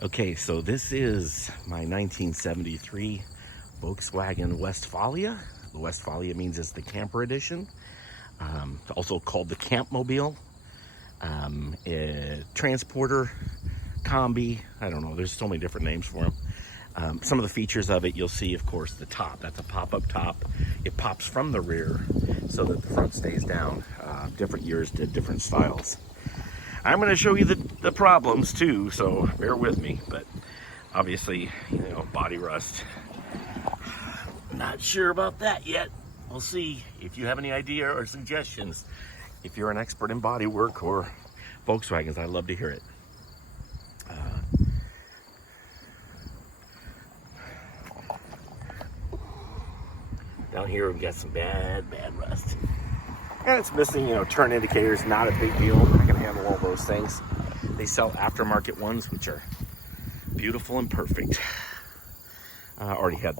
Okay, so this is my 1973 Volkswagen Westfalia. The Westfalia means it's the camper edition, also called the Camp Mobile, transporter, combi. I don't know, there's so many different names for them. Some of the features of it, you'll see, of course, the top. That's a pop-up top. It pops from the rear so that the front stays down. Different years did different styles. I'm going to show you the problems too, so bear with me. But obviously, body rust. Not sure about that yet. We'll see. If you have any idea or suggestions, if you're an expert in body work or Volkswagens, I'd love to hear it. Down here we've got some bad rust. And it's missing, turn indicators, not a big deal. I can handle all those things. They sell aftermarket ones, which are beautiful and perfect. I already had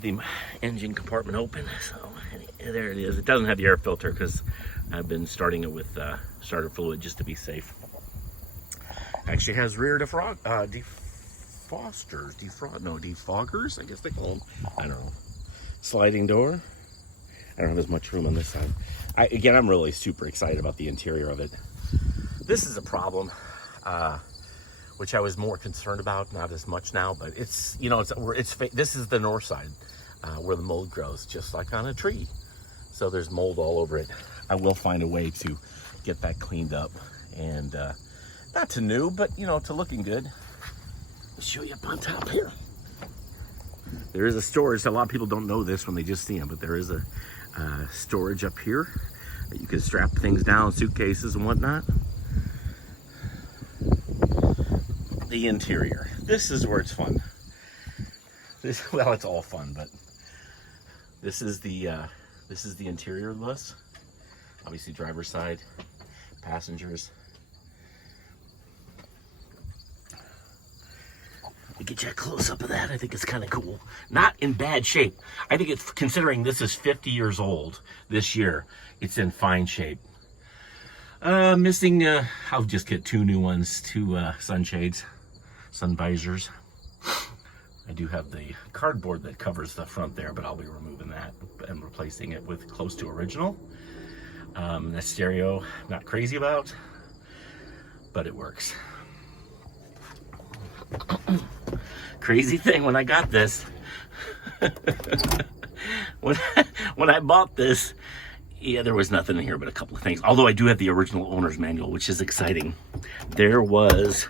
the engine compartment open, so there it is. It doesn't have the air filter because I've been starting it with starter fluid just to be safe. Actually has rear defoggers, I guess they call them. I don't know. Sliding door. I don't have as much room on this side. I'm really super excited about the interior of it. This is a problem, which I was more concerned about, not as much now, but this is the north side where the mold grows, just like on a tree. So there's mold all over it. I will find a way to get that cleaned up and not to new, but to looking good. I'll show you up on top here. There is a storage. A lot of people don't know this when they just see them, but there is a storage up here that you can strap things down, suitcases and whatnot. The interior. This is where it's fun. Well, it's all fun, but this is the interior of this. Obviously, driver's side, passengers. We get you a close-up of that. I think it's kind of cool. Not in bad shape. I think it's, considering this is 50 years old this year, it's in fine shape. Missing, I'll just get two new ones, two sunshades, sun visors. I do have the cardboard that covers the front there, but I'll be removing that and replacing it with close to original. That stereo, not crazy about, but it works. Crazy thing, when I got this, when I bought this, there was nothing in here but a couple of things. Although I do have the original owner's manual, which is exciting. There was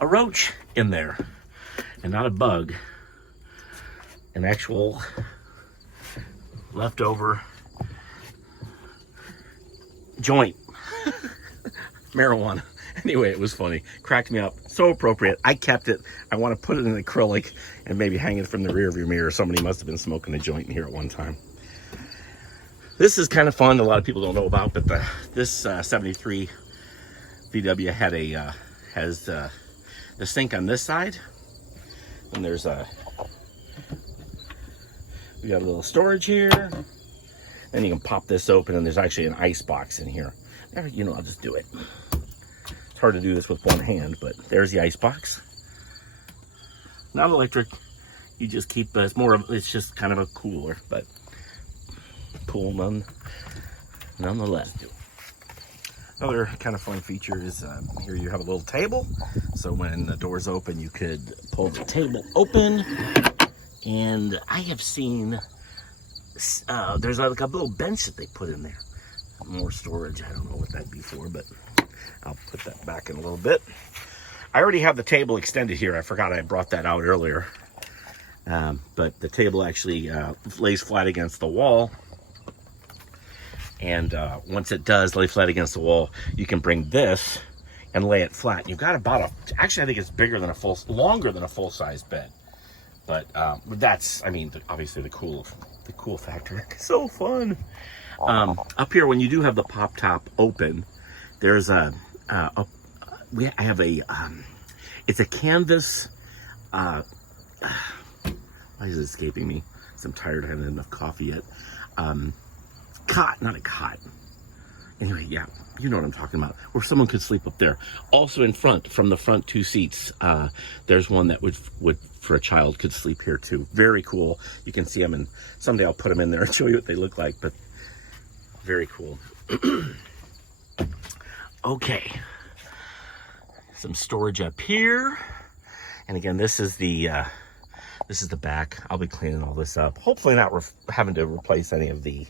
a roach in there, and not a bug, an actual leftover joint, marijuana. Anyway, it was funny. Cracked me up. So appropriate. I kept it. I want to put it in acrylic and maybe hang it from the rear view mirror. Somebody must have been smoking a joint in here at one time. This is kind of fun. A lot of people don't know about, but this 73 VW had has the sink on this side, and there's we got a little storage here. Then you can pop this open, and there's actually an ice box in here. I'll just do it. It's hard to do this with one hand, but there's the ice box. Not electric. You just keep, it's just kind of a cooler, but cool nonetheless. Another kind of fun feature is here you have a little table. So when the doors open, you could pull the table open. And I have seen, there's like a little bench that they put in there. More storage. I don't know what that'd be for, but I'll put that back in a little bit. I already have the table extended here. I forgot I brought that out earlier. But the table actually lays flat against the wall. And once it does lay flat against the wall, you can bring this and lay it flat. You've got about actually I think it's bigger than longer than a full-size bed. But that's, obviously the cool factor. It's so fun. Up here, when you do have the pop top open, there's it's a canvas, why is it escaping me? I'm tired, I haven't had enough coffee yet. Not a cot. Anyway, yeah, you know what I'm talking about, where someone could sleep up there. Also in front, from the front 2 seats, there's one that would for a child could sleep here too. Very cool. You can see them, and someday I'll put them in there and show you what they look like, but very cool. Okay, some storage up here, and again, this is the back. I'll be cleaning all this up. Hopefully not having to replace any of the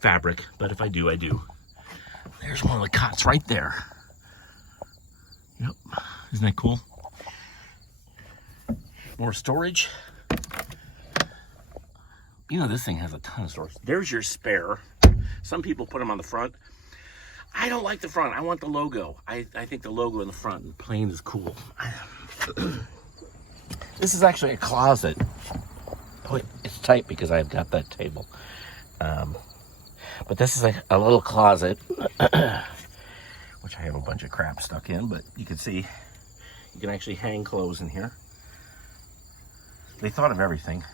fabric, but if I do, I do. There's one of the cots right there. Yep, isn't that cool? More storage. You know, this thing has a ton of storage. There's your spare. Some people put them on the front. I don't like the front. I want the logo. I think the logo in the front and plain is cool. This is actually a closet. Oh, it's tight because I've got that table. But this is a little closet, which I have a bunch of crap stuck in, but you can see, you can actually hang clothes in here. They thought of everything.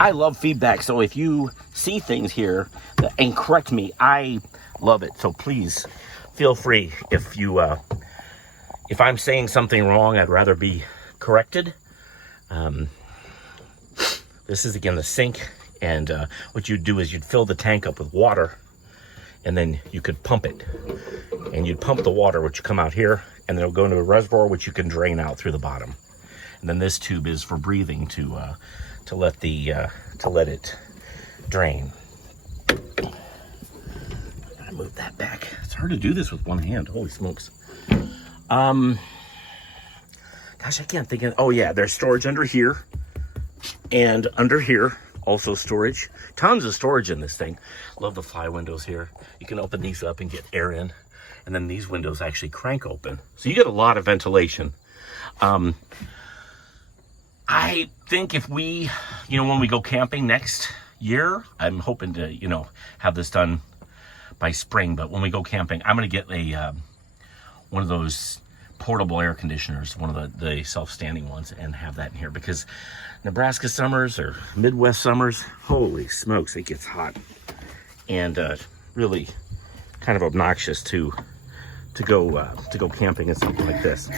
I love feedback, so if you see things here and correct me, I love it. So please feel free. If I'm saying something wrong, I'd rather be corrected. This is again the sink, and what you'd do is you'd fill the tank up with water, and then you could pump it, and you'd pump the water, which would come out here, and then it'll go into a reservoir which you can drain out through the bottom. And then this tube is for breathing to let it drain. I gotta move that back. It's hard to do this with one hand. Holy smokes. Gosh, I can't think of. Oh yeah, there's storage under here, and under here also storage. Tons of storage in this thing. Love the fly windows here. You can open these up and get air in, and then these windows actually crank open, so you get a lot of ventilation. I think if we, when we go camping next year, I'm hoping to, have this done by spring. But when we go camping, I'm going to get one of those portable air conditioners, one of the self-standing ones, and have that in here, because Nebraska summers or Midwest summers, holy smokes, it gets hot and really kind of obnoxious to go camping in something like this.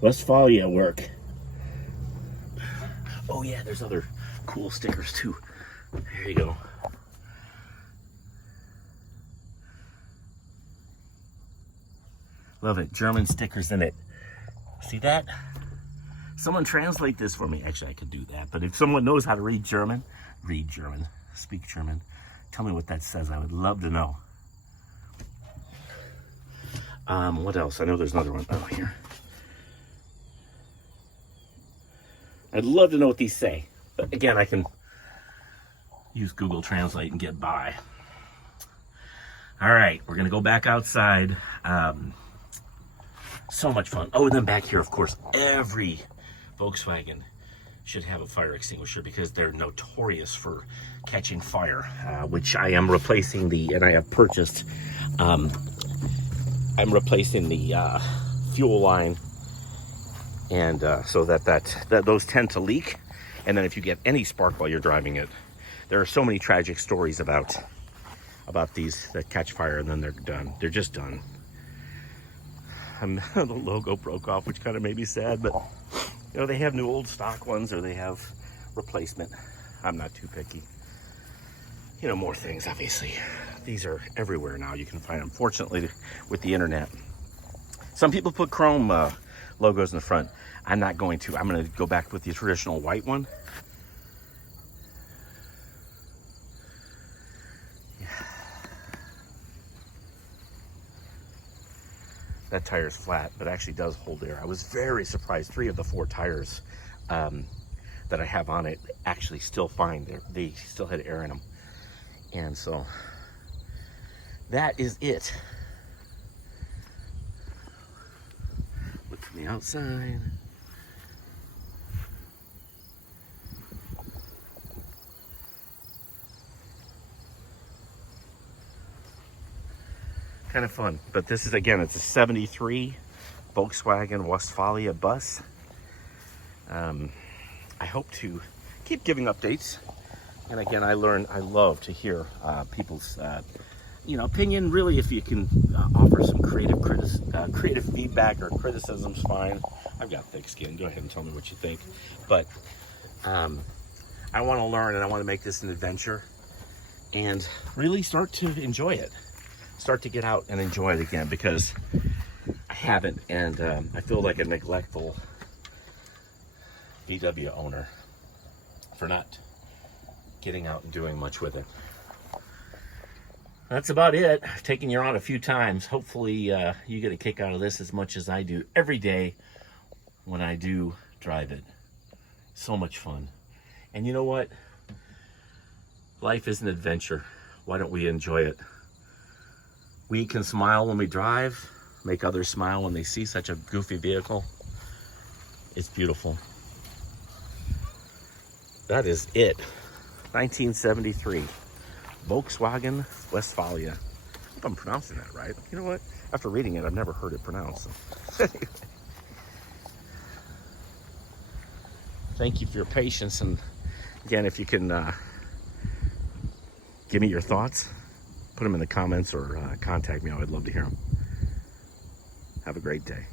Westfalia work. Oh yeah, there's other cool stickers too. There you go. Love it. German stickers in it. See that? Someone translate this for me. Actually, I could do that. But if someone knows how to read German, speak German, tell me what that says. I would love to know. What else? I know there's another one. Oh, here. I'd love to know what these say. But again, I can use Google Translate and get by. All right, we're going to go back outside. So much fun. Oh, and then back here, of course, every Volkswagen should have a fire extinguisher because they're notorious for catching fire, which I am replacing and I have purchased, I'm replacing the fuel line, and so that those tend to leak. And then if you get any spark while you're driving it, there are so many tragic stories about these that catch fire and then they're done. They're just done. The logo broke off, which kind of made me sad, but they have new old stock ones or they have replacement. I'm not too picky. More things, obviously. These are everywhere now. You can find them, fortunately, with the internet. Some people put chrome logos in the front. I'm not going to. I'm going to go back with the traditional white one. That tire's flat, but actually does hold air. I was very surprised. 3 of the 4 tires that I have on it actually still fine. They still had air in them. And so that is it. Look from the outside. kind of fun. But this is, again, it's a 73 Volkswagen Westfalia bus. I hope to keep giving updates. And again, I love to hear people's opinion. Really, if you can offer some creative feedback or criticism's fine. I've got thick skin. Go ahead and tell me what you think. But I want to learn, and I want to make this an adventure and really start to enjoy it. Start to get out and enjoy it again, because I haven't, and I feel like a neglectful VW owner for not getting out and doing much with it. That's about it. I've taken you on a few times. Hopefully you get a kick out of this as much as I do every day when I do drive it. So much fun. And you know what? Life is an adventure. Why don't we enjoy it? We can smile when we drive, make others smile when they see such a goofy vehicle. It's beautiful. That is it. 1973 Volkswagen Westfalia. I hope I'm pronouncing that right. You know what? After reading it, I've never heard it pronounced. So. Thank you for your patience. And again, if you can give me your thoughts, put them in the comments or contact me. I would love to hear them. Have a great day.